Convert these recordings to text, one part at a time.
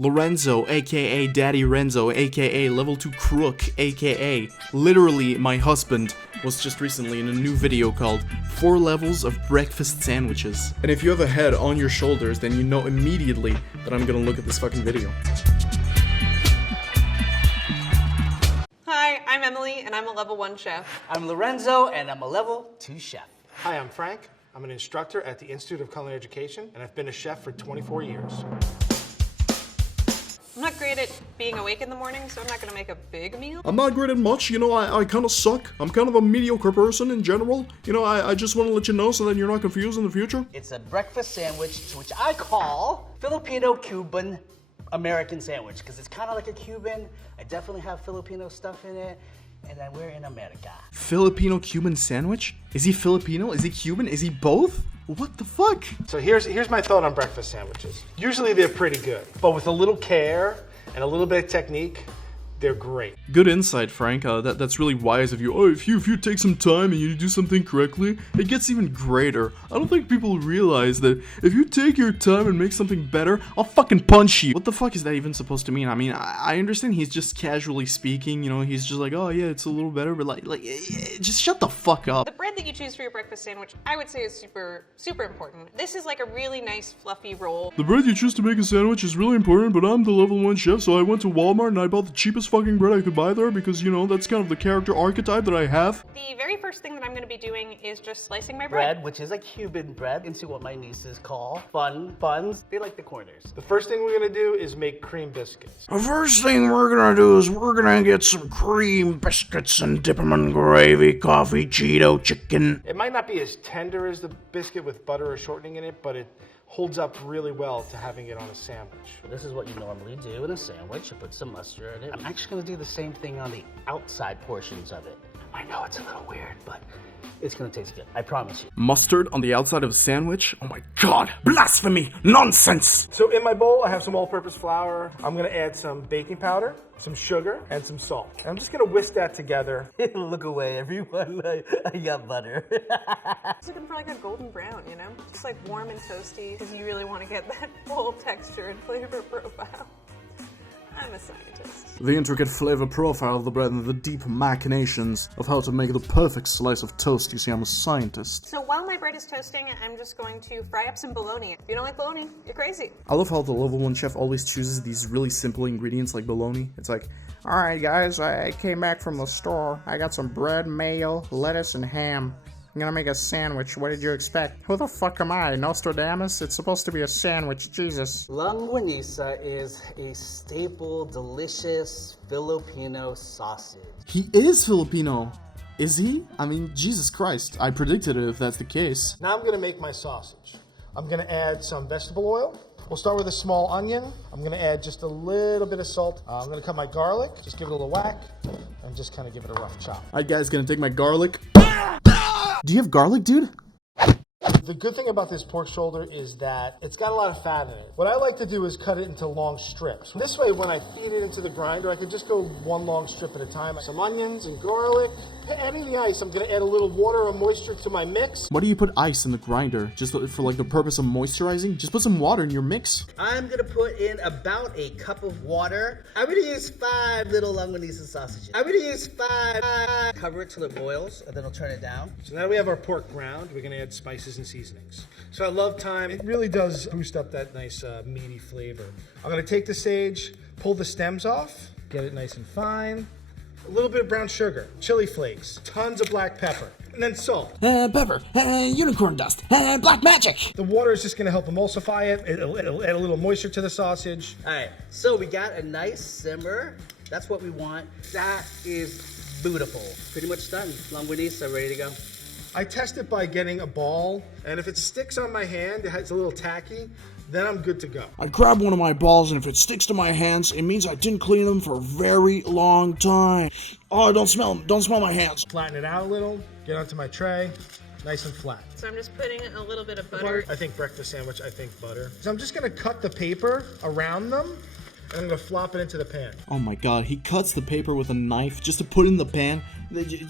Lorenzo, aka Daddy Renzo, aka Level 2 Crook, aka literally my husband, was just recently in a new video called 4 Levels of Breakfast Sandwiches. And if you have a head on your shoulders, then you know immediately that I'm gonna look at this fucking video. Hi, I'm Emily, and I'm a level 1 chef. I'm Lorenzo, and I'm a level 2 chef. Hi, I'm Frank. I'm an instructor at the Institute of Culinary Education, and I've been a chef for 24 years. I'm not great at being awake in the morning, so I'm not gonna make a big meal. I'm not great at much, you know, I kind of suck. I'm kind of a mediocre person in general. You know, I just want to let you know so that you're not confused in the future. It's a breakfast sandwich, which I call Filipino-Cuban American sandwich, because it's kind of like a Cuban. I definitely have Filipino stuff in it, and then we're in America. Filipino-Cuban sandwich? Is he Filipino? Is he Cuban? Is he both? What the fuck? So here's my thought on breakfast sandwiches. Usually they're pretty good, but with a little care and a little bit of technique, they're great. Good insight, Frank. That's really wise of you. Oh, if you take some time and you do something correctly, it gets even greater. I don't think people realize that if you take your time and make something better, I'll fucking punch you. What the fuck is that even supposed to mean? I mean, I understand he's just casually speaking, you know, he's just like, oh yeah, it's a little better, but like, just shut the fuck up. The bread that you choose for your breakfast sandwich, I would say is super important. This is like a really nice fluffy roll. The bread you choose to make a sandwich is really important, but I'm the level 1 chef, so I went to Walmart and I bought the cheapest fucking bread I could buy there because, you know, that's kind of the character archetype that I have. The very first thing that I'm gonna be doing is just slicing my bread. Bread, which is a Cuban bread, into what my nieces call buns. They like the corners. The first thing we're gonna do is make cream biscuits. The first thing we're gonna do is we're gonna get some cream biscuits and dip them in gravy, coffee, Cheeto, chicken. It might not be as tender as the biscuit with butter or shortening in it, but it holds up really well to having it on a sandwich. This is what you normally do in a sandwich. You put some mustard in it. I'm actually going to do the same thing on the outside portions of it. I know it's a little weird, but it's going to taste good. I promise you. Mustard on the outside of a sandwich? Oh my god! Blasphemy! Nonsense! So in my bowl, I have some all-purpose flour. I'm gonna add some baking powder, some sugar, and some salt. And I'm just gonna whisk that together. Look away, everyone. I got butter. Just looking for like a golden brown, you know? Just like warm and toasty, because you really want to get that full texture and flavor profile. I'm a scientist. The intricate flavor profile of the bread and the deep machinations of how to make the perfect slice of toast. You see, I'm a scientist. So while my bread is toasting, I'm just going to fry up some bologna. If you don't like bologna, you're crazy. I love how the level 1 chef always chooses these really simple ingredients like bologna. It's like, alright guys, I came back from the store. I got some bread, mayo, lettuce, and ham. I'm gonna make a sandwich. What did you expect? Who the fuck am I? Nostradamus? It's supposed to be a sandwich. Jesus. Longanisa is a staple, delicious Filipino sausage. He is Filipino. Is he? I mean, Jesus Christ. I predicted it if that's the case. Now I'm gonna make my sausage. I'm gonna add some vegetable oil. We'll start with a small onion. I'm gonna add just a little bit of salt. I'm gonna cut my garlic, just give it a little whack, and just kind of give it a rough chop. Alright guys, gonna take my garlic. Do you have garlic, dude? The good thing about this pork shoulder is that it's got a lot of fat in it. What I like to do is cut it into long strips. This way, when I feed it into the grinder, I can just go one long strip at a time. Some onions and garlic. Adding the ice, I'm gonna add a little water or moisture to my mix. Why do you put ice in the grinder? Just for like the purpose of moisturizing? Just put some water in your mix. I'm gonna put in about a cup of water. I'm gonna use 5 little longanisa sausages. I'm gonna use 5. Cover it till it boils, and then I'll turn it down. So now we have our pork ground. We're gonna add spices and seasonings. So I love thyme. It really does boost up that nice meaty flavor. I'm gonna take the sage, pull the stems off, get it nice and fine. A little bit of brown sugar, chili flakes, tons of black pepper, and then salt. Pepper, unicorn dust, black magic. The water is just gonna help emulsify it. It'll add a little moisture to the sausage. All right, so we got a nice simmer. That's what we want. That is beautiful. Pretty much done. Longanisa ready to go. I test it by getting a ball, and if it sticks on my hand, it's a little tacky, then I'm good to go. I grab one of my balls, and if it sticks to my hands, it means I didn't clean them for a very long time. Oh, don't smell them. Don't smell my hands. Flatten it out a little, get onto my tray, nice and flat. So I'm just putting a little bit of butter. I think breakfast sandwich, I think butter. So I'm just gonna cut the paper around them, and I'm gonna flop it into the pan. Oh my god, he cuts the paper with a knife just to put in the pan.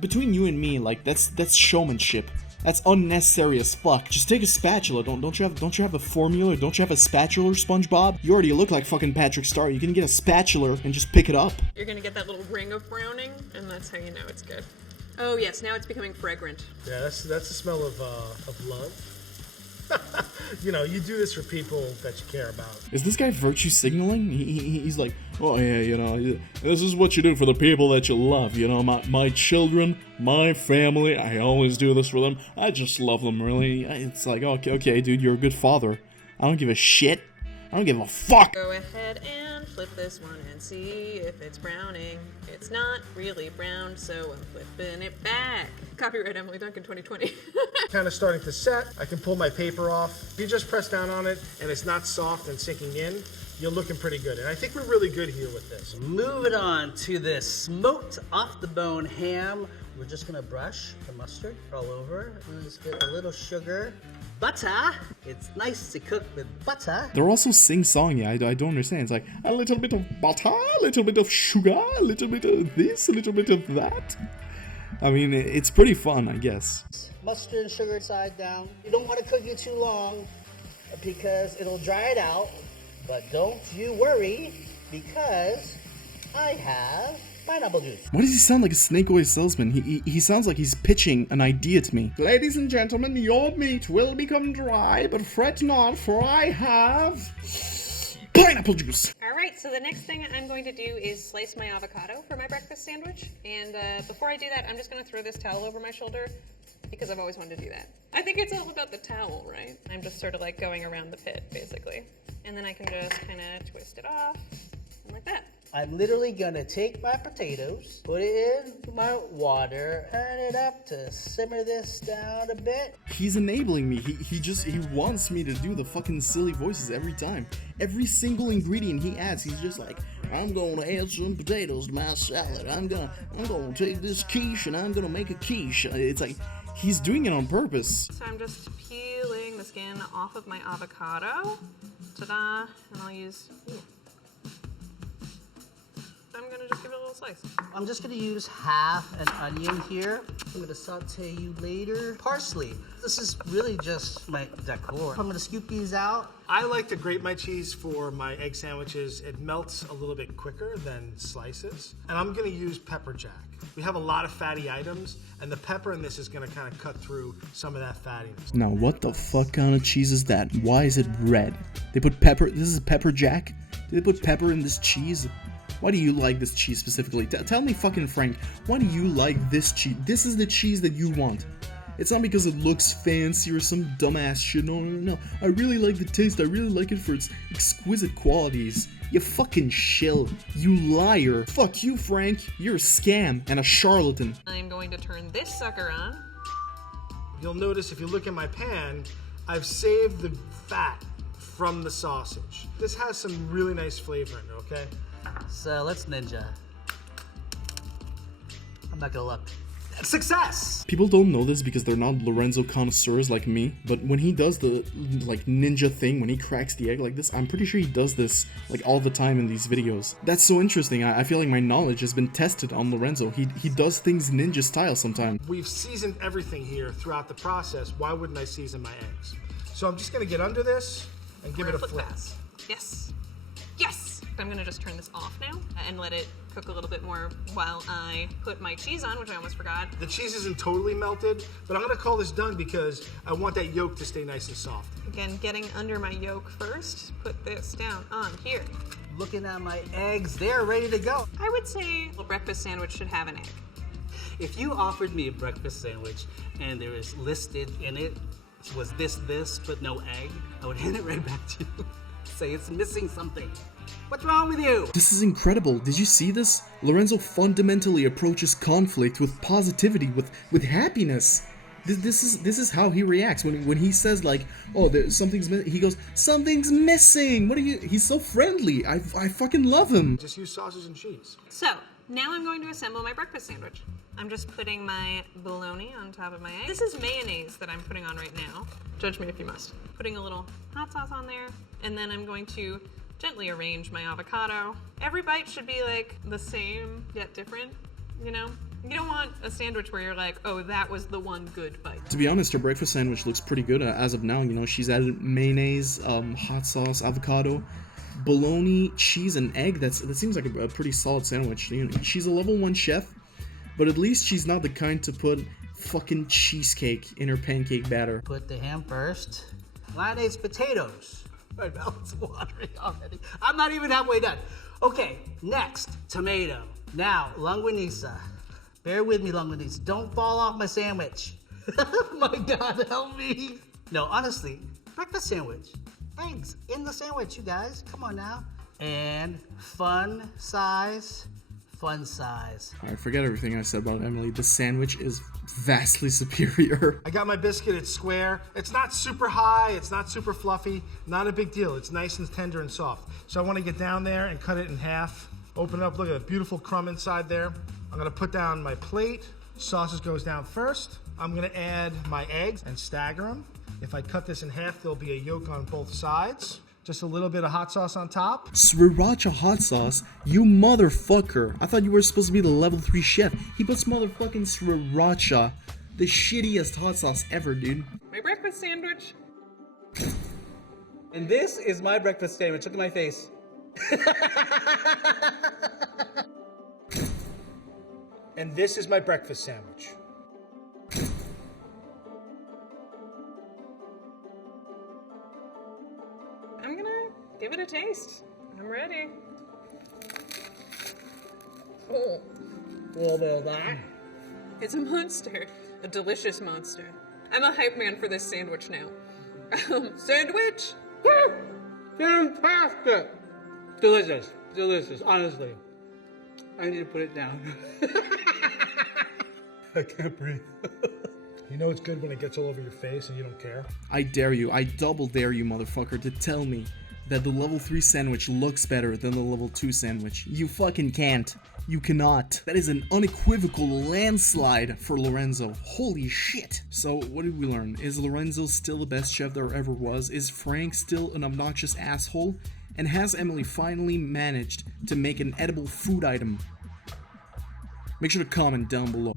Between you and me, like, that's showmanship. That's unnecessary as fuck. Just take a spatula. Don't you have a formula? Don't you have a spatula, SpongeBob? You already look like fucking Patrick Star. You can get a spatula and just pick it up. You're gonna get that little ring of browning, and that's how you know it's good. Oh yes, now it's becoming fragrant. Yeah, that's the smell of love. You know, you do this for people that you care about. Is this guy virtue signaling? He's like, oh yeah, you know, this is what you do for the people that you love. You know, my children, my family. I always do this for them. I just love them, really. It's like, okay, dude, you're a good father. I don't give a shit. I don't give a fuck. Go ahead and flip this one and see if it's browning. It's not really browned, so I'm flipping it back. Copyright Emily Duncan 2020. Kind of starting to set. I can pull my paper off. If you just press down on it and it's not soft and sinking in, you're looking pretty good. And I think we're really good here with this. Moving on to this smoked off the bone ham. We're just gonna brush the mustard all over. Let's get a little sugar. Butter. It's nice to cook with butter. They're also sing-songy. I don't understand. It's like a little bit of butter, a little bit of sugar, a little bit of this, a little bit of that. I mean, it's pretty fun, I guess. Mustard and sugar side down. You don't want to cook it too long because it'll dry it out. But don't you worry because I have pineapple juice. Why does he sound like a snake oil salesman? He sounds like he's pitching an idea to me. Ladies and gentlemen, your meat will become dry, but fret not, for I have pineapple juice. All right, so the next thing I'm going to do is slice my avocado for my breakfast sandwich. And before I do that, I'm just going to throw this towel over my shoulder because I've always wanted to do that. I think it's all about the towel, right? I'm just sort of like going around the pit, basically. And then I can just kind of twist it off, and like that. I'm literally gonna take my potatoes, put it in my water, turn it up to simmer this down a bit. He's enabling me. He wants me to do the fucking silly voices every time. Every single ingredient he adds, he's just like, I'm gonna add some potatoes to my salad. I'm gonna take this quiche and I'm gonna make a quiche. It's like he's doing it on purpose. So I'm just peeling the skin off of my avocado. Ta-da! And I'll use. I'm gonna just give it a little slice. I'm just gonna use half an onion here. I'm gonna saute you later. Parsley. This is really just my decor. I'm gonna scoop these out. I like to grate my cheese for my egg sandwiches. It melts a little bit quicker than slices. And I'm gonna use pepper jack. We have a lot of fatty items, and the pepper in this is gonna kind of cut through some of that fattiness. Now, what the fuck kind of cheese is that? Why is it red? They put pepper. This is pepper jack? Did they put pepper in this cheese? Why do you like this cheese specifically? Tell me, fucking Frank, why do you like this cheese? This is the cheese that you want. It's not because it looks fancy or some dumbass shit. No. I really like the taste. I really like it for its exquisite qualities. You fucking shill. You liar. Fuck you, Frank. You're a scam and a charlatan. I'm going to turn this sucker on. You'll notice if you look at my pan, I've saved the fat from the sausage. This has some really nice flavor in it, okay? So let's ninja. I'm not gonna look. Success! People don't know this because they're not Lorenzo connoisseurs like me, but when he does the like ninja thing, when he cracks the egg like this, I'm pretty sure he does this like all the time in these videos. That's so interesting. I feel like my knowledge has been tested on Lorenzo. He does things ninja style sometimes. We've seasoned everything here throughout the process. Why wouldn't I season my eggs? So I'm just gonna get under this and give it a flip. Pass. Yes. Yes! I'm gonna just turn this off now and let it cook a little bit more while I put my cheese on, which I almost forgot. The cheese isn't totally melted, but I'm gonna call this done because I want that yolk to stay nice and soft. Again, getting under my yolk first. Put this down on here. Looking at my eggs, they're ready to go. I would say a breakfast sandwich should have an egg. If you offered me a breakfast sandwich and there is listed in it, was this, but no egg, I would hand it right back to you. Say it's missing something. What's wrong with you? This is incredible. Did you see this? Lorenzo fundamentally approaches conflict with positivity, with happiness. This is how he reacts when he says like, oh, something's missing. He goes, something's missing. What are you? He's so friendly. I fucking love him. Just use sausage and cheese. So now I'm going to assemble my breakfast sandwich. I'm just putting my bologna on top of my egg. This is mayonnaise that I'm putting on right now. Judge me if you must. Putting a little hot sauce on there, and then I'm going to gently arrange my avocado. Every bite should be like the same yet different, you know? You don't want a sandwich where you're like, oh, that was the one good bite. To be honest, her breakfast sandwich looks pretty good as of now. You know, she's added mayonnaise, hot sauce, avocado, bologna, cheese, and egg. That seems like a pretty solid sandwich. You know, she's a level 1 chef, but at least she's not the kind to put fucking cheesecake in her pancake batter. Put the ham first. Mayonnaise potatoes. My mouth's watering already. I'm not even halfway done. Okay, next, tomato. Now, longanisa. Bear with me, longanisa. Don't fall off my sandwich. My God, help me. No, honestly, breakfast sandwich. Eggs in the sandwich, you guys. Come on now. And fun size. Alright, forget everything I said about Emily. The sandwich is vastly superior. I got my biscuit, it's square. It's not super high, it's not super fluffy. Not a big deal, it's nice and tender and soft. So I want to get down there and cut it in half. Open it up, look at a beautiful crumb inside there. I'm gonna put down my plate. Sausage goes down first. I'm gonna add my eggs and stagger them. If I cut this in half, there'll be a yolk on both sides. Just a little bit of hot sauce on top. Sriracha hot sauce? You motherfucker. I thought you were supposed to be the level 3 chef. He puts motherfucking sriracha. The shittiest hot sauce ever, dude. My breakfast sandwich. And this is my breakfast sandwich. Look at my face. And this is my breakfast sandwich. I'm gonna give it a taste. I'm ready. Oh, Well, that. it's a monster. A delicious monster. I'm a hype man for this sandwich now. Sandwich! Woo! Fantastic! Delicious, honestly. I need to put it down. I can't breathe. You know it's good when it gets all over your face and you don't care? I dare you, I double dare you, motherfucker, to tell me that the level 3 sandwich looks better than the level 2 sandwich. You fucking can't. You cannot. That is an unequivocal landslide for Lorenzo. Holy shit. So, what did we learn? Is Lorenzo still the best chef there ever was? Is Frank still an obnoxious asshole? And has Emily finally managed to make an edible food item? Make sure to comment down below.